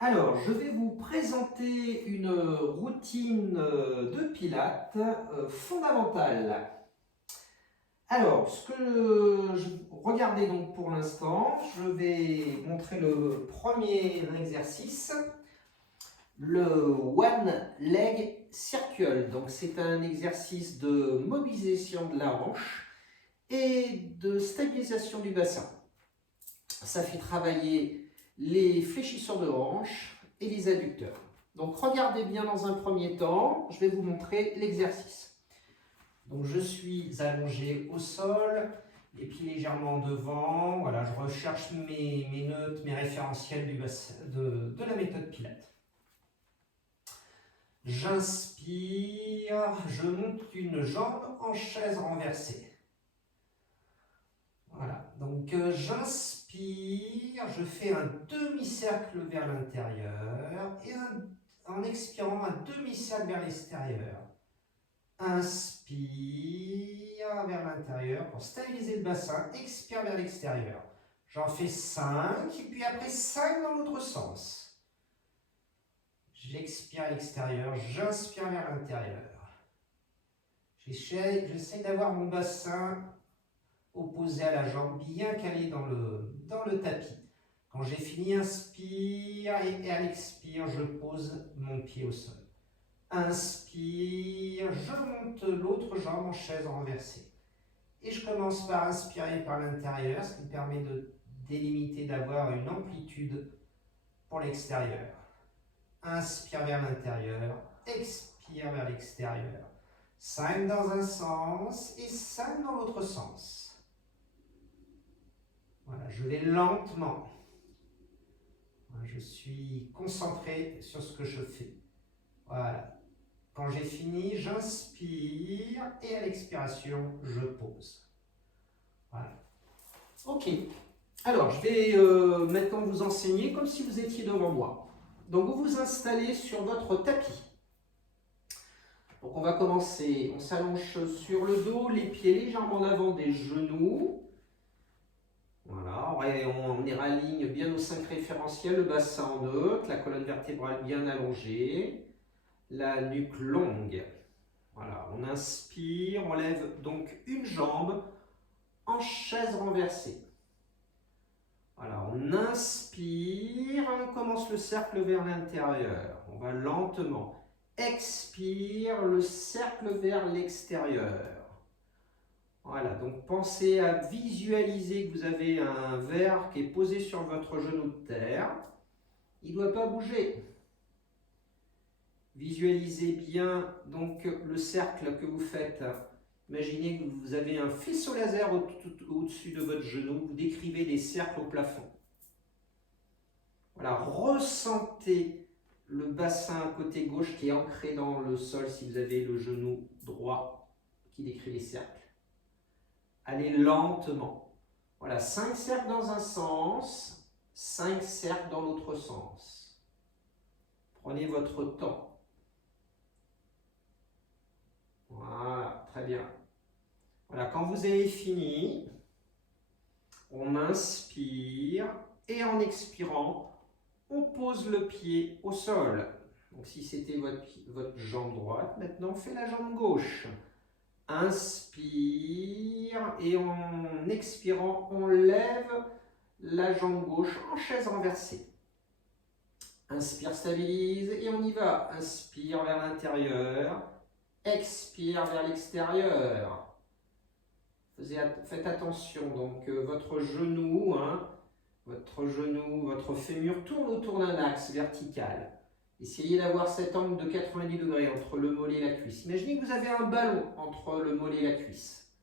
Alors, je vais vous présenter une routine de pilates fondamentale. Alors, regardez donc pour l'instant, je vais montrer le premier exercice, le One Leg Circle. Donc, c'est un exercice de mobilisation de la hanche et de stabilisation du bassin. Ça fait travailler les fléchisseurs de hanche et les adducteurs. Donc regardez bien dans un premier temps, je vais vous montrer l'exercice. Donc je suis allongé au sol, les pieds légèrement devant. Voilà, je recherche mes notes, mes référentiels de la méthode Pilates. J'inspire, je monte une jambe en chaise renversée. Voilà, donc j'inspire, je fais un demi-cercle vers l'intérieur et en expirant un demi-cercle vers l'extérieur. Inspire vers l'intérieur pour stabiliser le bassin, expire vers l'extérieur. J'en fais 5 et puis après 5 dans l'autre sens. J'expire à l'extérieur, j'inspire vers l'intérieur. J'essaie d'avoir mon bassin opposé à la jambe, bien calé dans le tapis. Quand j'ai fini, inspire et à l'expire, je pose mon pied au sol. Inspire, je monte l'autre jambe en chaise renversée. Et je commence par inspirer par l'intérieur, ce qui me permet de délimiter, d'avoir une amplitude pour l'extérieur. Inspire vers l'intérieur, expire vers l'extérieur. 5 dans un sens et 5 dans l'autre sens. Voilà, je vais lentement. Je suis concentré sur ce que je fais. Voilà. Quand j'ai fini, j'inspire et à l'expiration, je pose. Voilà. Ok. Alors, je vais maintenant vous enseigner comme si vous étiez devant moi. Donc, vous vous installez sur votre tapis. Donc, on va commencer. On s'allonge sur le dos, les pieds légèrement en avant des genoux. Voilà, on y raligne bien nos 5 référentiels, le bassin en neutre, la colonne vertébrale bien allongée, la nuque longue. Voilà, on inspire, on lève donc une jambe en chaise renversée. Voilà, on inspire, on commence le cercle vers l'intérieur. On va lentement. Expire, le cercle vers l'extérieur. Voilà, donc pensez à visualiser que vous avez un verre qui est posé sur votre genou de terre. Il ne doit pas bouger. Visualisez bien donc le cercle que vous faites. Imaginez que vous avez un faisceau laser au-dessus de votre genou. Vous décrivez des cercles au plafond. Voilà, ressentez le bassin côté gauche qui est ancré dans le sol si vous avez le genou droit qui décrit les cercles. Allez lentement. Voilà, 5 cercles dans un sens, 5 cercles dans l'autre sens. Prenez votre temps. Voilà, très bien. Voilà, quand vous avez fini, on inspire et en expirant, on pose le pied au sol. Donc si c'était votre jambe droite, maintenant on fait la jambe gauche. Inspire et en expirant, on lève la jambe gauche en chaise renversée. Inspire, stabilise et on y va. Inspire vers l'intérieur, expire vers l'extérieur. Faites attention, donc votre genou, votre fémur tourne autour d'un axe vertical. Essayez d'avoir cet angle de 90 degrés entre le mollet et la cuisse. Imaginez que vous avez un ballon entre le mollet et la cuisse.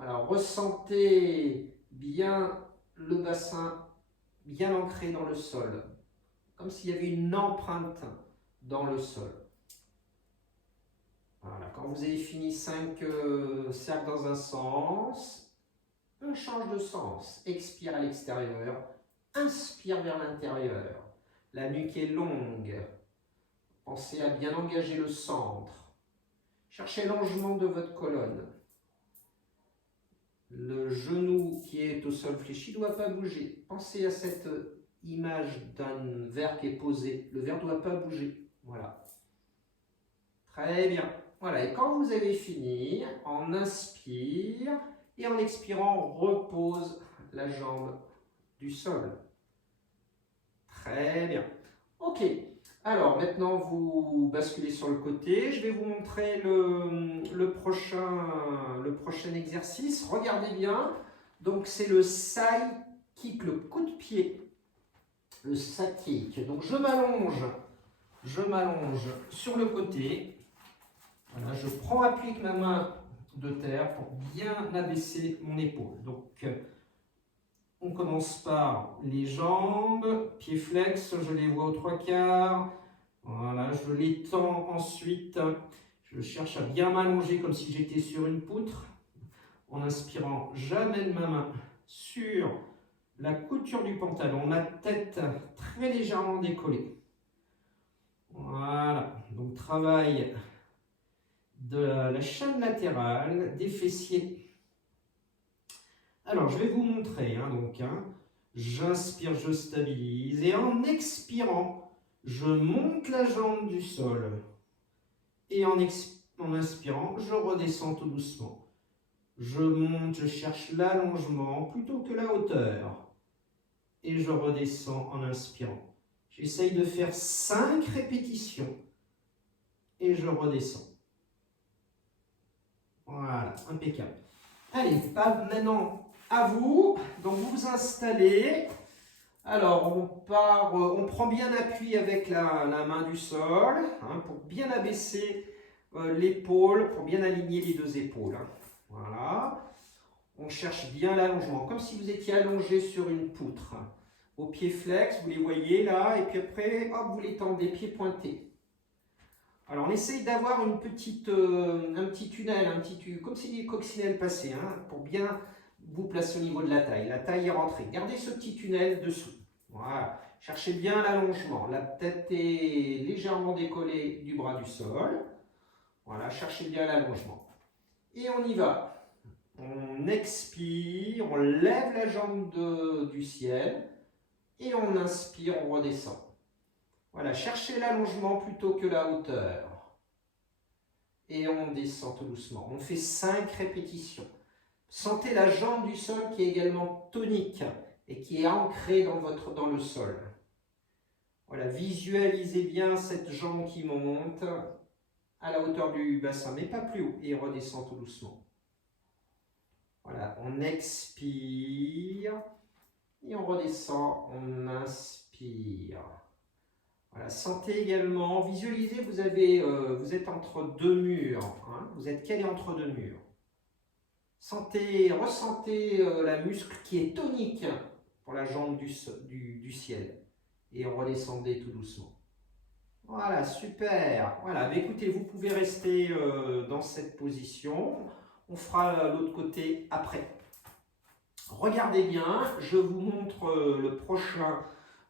Alors, ressentez bien le bassin bien ancré dans le sol, comme s'il y avait une empreinte dans le sol. Voilà, quand vous avez fini 5 cercles dans un sens, on change de sens. Expire à l'extérieur, inspire vers l'intérieur. La nuque est longue. Pensez à bien engager le centre. Cherchez l'allongement de votre colonne. Le genou qui est au sol fléchi ne doit pas bouger. Pensez à cette image d'un verre qui est posé. Le verre ne doit pas bouger. Voilà. Très bien. Voilà, et quand vous avez fini, on inspire et en expirant, on repose la jambe du sol. Très bien. Ok. Alors maintenant, vous basculez sur le côté. Je vais vous montrer le prochain exercice. Regardez bien. Donc c'est le side kick, le coup de pied. Le side kick. Donc je m'allonge sur le côté. Voilà, je prends appui avec ma main de terre pour bien abaisser mon épaule. Donc on commence par les jambes, pieds flex, je les vois aux 3/4. Voilà, je les tends ensuite. Je cherche à bien m'allonger comme si j'étais sur une poutre. En inspirant, j'amène ma main sur la couture du pantalon, ma tête très légèrement décollée. Voilà, donc travail de la chaîne latérale, des fessiers. Alors, je vais vous montrer. J'inspire, je stabilise. Et en expirant, je monte la jambe du sol. Et en inspirant, je redescends tout doucement. Je monte, je cherche l'allongement plutôt que la hauteur. Et je redescends en inspirant. J'essaye de faire 5 répétitions. Et je redescends. Voilà, impeccable. Allez, maintenant à vous. Donc vous vous installez. Alors on prend bien appui avec la main du sol pour bien abaisser l'épaule, pour bien aligner les deux épaules. Voilà. On cherche bien l'allongement, comme si vous étiez allongé sur une poutre. Vos pieds flex, vous les voyez là, et puis après, hop, vous les tendez, pieds pointés. Alors on essaye d'avoir un petit tunnel, comme si des coccinelles passaient, pour bien vous placer au niveau de la taille. La taille est rentrée. Gardez ce petit tunnel dessous. Voilà. Cherchez bien l'allongement. La tête est légèrement décollée du bras du sol. Voilà, cherchez bien l'allongement. Et on y va. On expire, on lève la jambe du ciel. Et on inspire, on redescend. Voilà, cherchez l'allongement plutôt que la hauteur. Et on descend tout doucement. On fait 5 répétitions. Sentez la jambe du sol qui est également tonique et qui est ancrée dans le sol. Voilà, visualisez bien cette jambe qui monte à la hauteur du bassin, mais pas plus haut, et redescend tout doucement. Voilà, on expire et on redescend, on inspire. Voilà, sentez également, visualisez, vous êtes entre deux murs, vous êtes calé entre deux murs. Ressentez la muscle qui est tonique pour la jambe du ciel. Et redescendez tout doucement. Voilà, super. Voilà, mais écoutez, vous pouvez rester dans cette position. On fera l'autre côté après. Regardez bien, je vous montre le prochain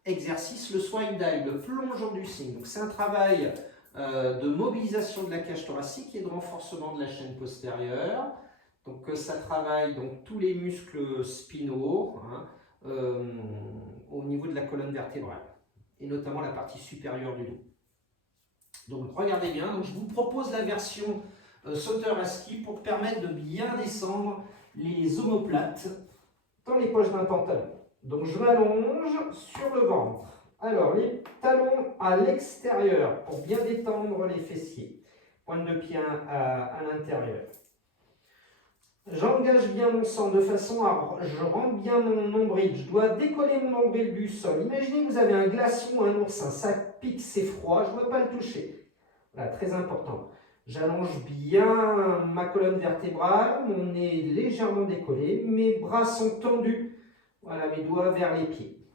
exercice, le swine dive, le plongeon du cygne. Donc c'est un travail de mobilisation de la cage thoracique et de renforcement de la chaîne postérieure. Donc ça travaille donc, tous les muscles spinaux au niveau de la colonne vertébrale et notamment la partie supérieure du dos. Donc regardez bien, donc, je vous propose la version sauteur à ski pour permettre de bien descendre les omoplates dans les poches d'un pantalon. Donc je m'allonge sur le ventre. Alors les talons à l'extérieur pour bien détendre les fessiers. Pointe de pied à l'intérieur. J'engage bien mon sang de façon à... Je rentre bien mon nombril. Je dois décoller mon nombril du sol. Imaginez que vous avez un glaçon ou un oursin. Ça pique, c'est froid. Je ne dois pas le toucher. Voilà, très important. J'allonge bien ma colonne vertébrale. Mon nez est légèrement décollé. Mes bras sont tendus. Voilà, mes doigts vers les pieds.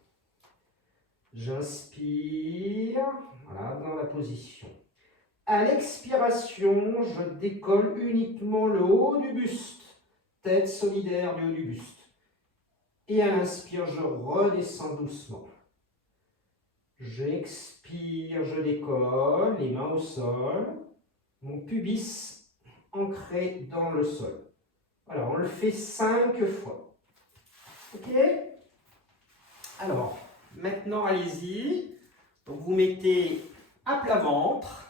J'inspire. Voilà, dans la position. À l'expiration, je décolle uniquement le haut du buste. Tête solidaire du haut du buste. Et à l'inspire, je redescends doucement. J'expire, je décolle, les mains au sol. Mon pubis ancré dans le sol. Voilà, on le fait 5 fois. Ok? Alors, Maintenant, allez-y. Donc, vous mettez à plat ventre.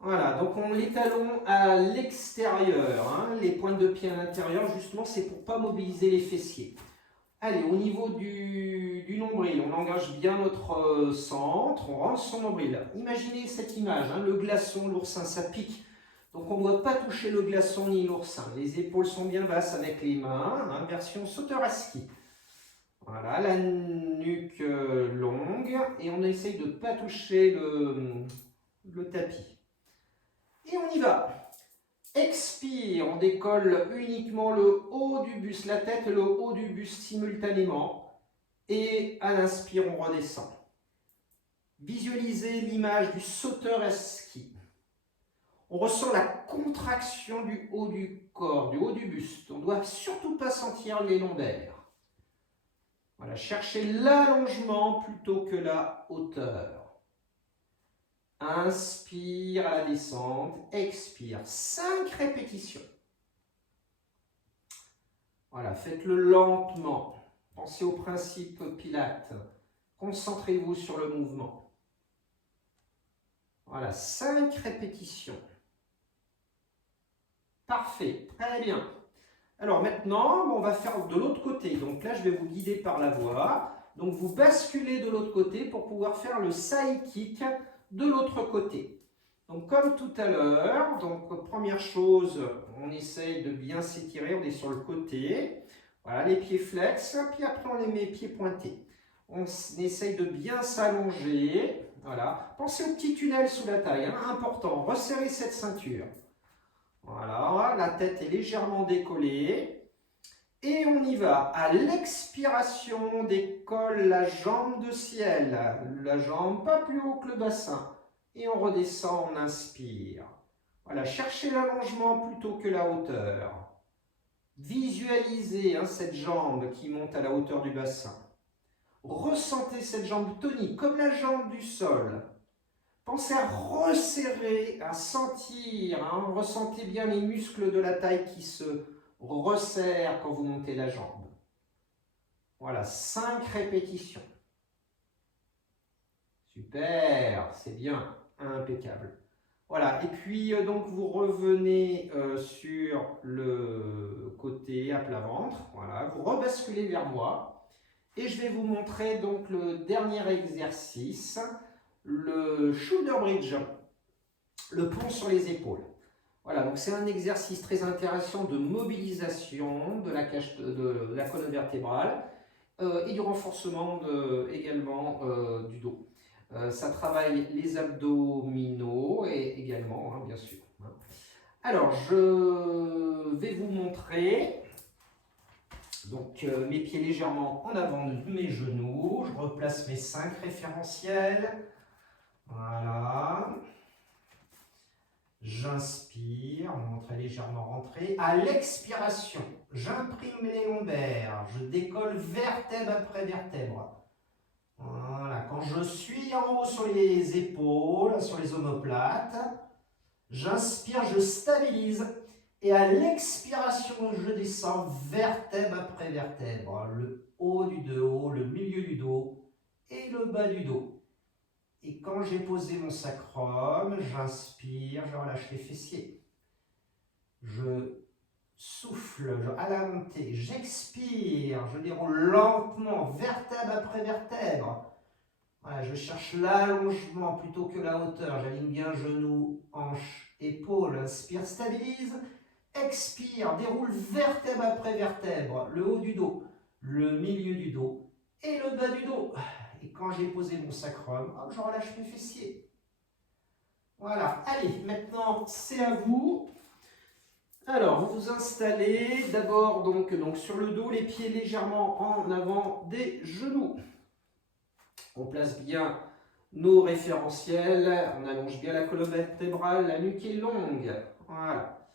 Voilà, donc on les talons à l'extérieur, hein, les pointes de pied à l'intérieur, justement, c'est pour ne pas mobiliser les fessiers. Allez, au niveau du nombril, on engage bien notre centre, on rentre son nombril. Imaginez cette image, hein, le glaçon, l'oursin, ça pique. Donc on ne doit pas toucher le glaçon ni l'oursin. Les épaules sont bien basses avec les mains, hein, version sauteur à ski. Voilà, la nuque longue, et on essaye de ne pas toucher le tapis. Et on y va. Expire, on décolle uniquement le haut du buste, la tête et le haut du buste simultanément. Et à l'inspire, on redescend. Visualisez l'image du sauteur à ski. On ressent la contraction du haut du corps, du haut du buste. On ne doit surtout pas sentir les lombaires. Voilà, cherchez l'allongement plutôt que la hauteur. Inspire à la descente, expire. 5 répétitions. Voilà, faites-le lentement. Pensez au principe Pilates. Concentrez-vous sur le mouvement. Voilà, 5 répétitions. Parfait, très bien. Alors maintenant, on va faire de l'autre côté. Donc là, je vais vous guider par la voix. Donc vous basculez de l'autre côté pour pouvoir faire le side kick de l'autre côté. Donc comme tout à l'heure, donc première chose, on essaye de bien s'étirer, on est sur le côté. Voilà, les pieds flex, puis après on les met pieds pointés. On essaye de bien s'allonger. Voilà, pensez au petit tunnel sous la taille, hein, important, resserrez cette ceinture. Voilà, la tête est légèrement décollée. Et on y va. À l'expiration, on décolle la jambe de ciel. La jambe pas plus haut que le bassin. Et on redescend, on inspire. Voilà, cherchez l'allongement plutôt que la hauteur. Visualisez cette jambe qui monte à la hauteur du bassin. Ressentez cette jambe tonique, comme la jambe du sol. Pensez à resserrer, à sentir. Ressentez bien les muscles de la taille qui se resserre quand vous montez la jambe. Voilà, 5 répétitions. Super, c'est bien, impeccable. Voilà, et puis donc vous revenez sur le côté à plat ventre. Voilà, vous rebasculez vers moi. Et je vais vous montrer donc le dernier exercice, le shoulder bridge, le pont sur les épaules. Voilà, donc c'est un exercice très intéressant de mobilisation de la colonne vertébrale et du renforcement également du dos. Ça travaille les abdominaux et également, bien sûr. Alors, je vais vous montrer donc, mes pieds légèrement en avant de mes genoux. Je replace mes 5 référentiels. Voilà. J'inspire, mon ventre est légèrement rentré. À l'expiration, j'imprime les lombaires. Je décolle vertèbre après vertèbre. Voilà, quand je suis en haut sur les épaules, sur les omoplates, j'inspire, je stabilise. Et à l'expiration, je descends vertèbre après vertèbre. Le haut du dos, le milieu du dos et le bas du dos. Et quand j'ai posé mon sacrum, j'inspire, je relâche les fessiers. Je souffle à la montée, j'expire, je déroule lentement, vertèbre après vertèbre. Voilà, je cherche l'allongement plutôt que la hauteur. J'aligne bien genoux, hanches, épaules. Inspire, stabilise. Expire, déroule vertèbre après vertèbre. Le haut du dos, le milieu du dos et le bas du dos. Et quand j'ai posé mon sacrum, hop, je relâche mes fessiers. Voilà, allez, maintenant c'est à vous. Alors, vous vous installez d'abord donc sur le dos, les pieds légèrement en avant des genoux. On place bien nos référentiels, on allonge bien la colonne vertébrale, la nuque est longue. Voilà.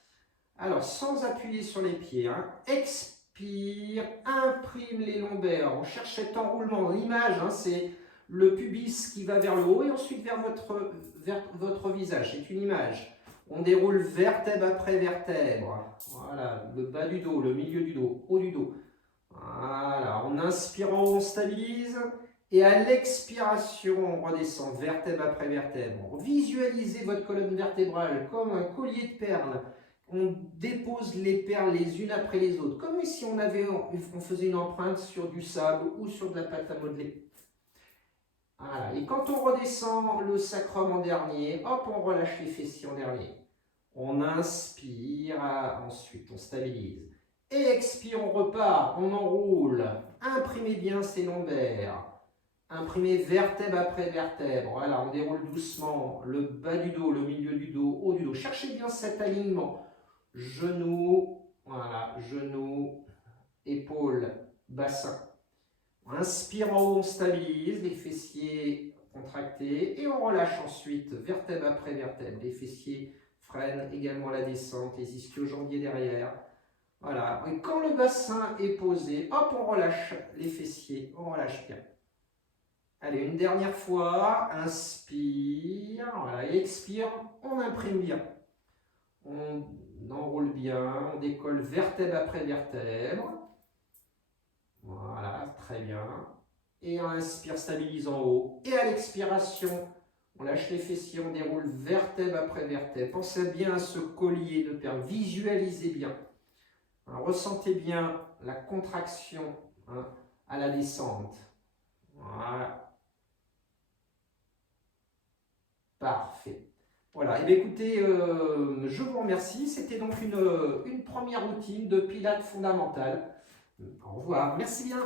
Alors, sans appuyer sur les pieds, expire, imprime les lombaires. On cherche cet enroulement. L'image, c'est le pubis qui va vers le haut et ensuite vers votre visage. C'est une image. On déroule vertèbre après vertèbre. Voilà, le bas du dos, le milieu du dos, haut du dos. Voilà, en inspirant, on stabilise. Et à l'expiration, on redescend vertèbre après vertèbre. Visualisez votre colonne vertébrale comme un collier de perles. On dépose les perles les unes après les autres, comme si on faisait une empreinte sur du sable ou sur de la pâte à modeler. Voilà. Et quand on redescend le sacrum en dernier, hop, on relâche les fessiers en dernier. On inspire, ensuite on stabilise. Et expire, on repart, on enroule. Imprimez bien ces lombaires. Imprimez vertèbre après vertèbre. Voilà, on déroule doucement le bas du dos, le milieu du dos, haut du dos. Cherchez bien cet alignement. Genou, voilà, genou, épaule, bassin. On inspire en haut, on stabilise, les fessiers contractés. Et on relâche ensuite, vertèbre après vertèbre. Les fessiers freinent également la descente, les ischio-jambiers derrière. Voilà, et quand le bassin est posé, hop, on relâche les fessiers, on relâche bien. Allez, une dernière fois, inspire, voilà, et expire, on imprime bien. On enroule bien, on décolle vertèbre après vertèbre. Voilà, très bien. Et on inspire, stabilise en haut. Et à l'expiration, on lâche les fessiers, on déroule vertèbre après vertèbre. Pensez bien à ce collier de perles, visualisez bien. Alors, ressentez bien la contraction à la descente. Voilà. Parfait. Voilà, et bien écoutez, je vous remercie. C'était donc une première routine de pilates fondamentale. Au revoir, merci bien.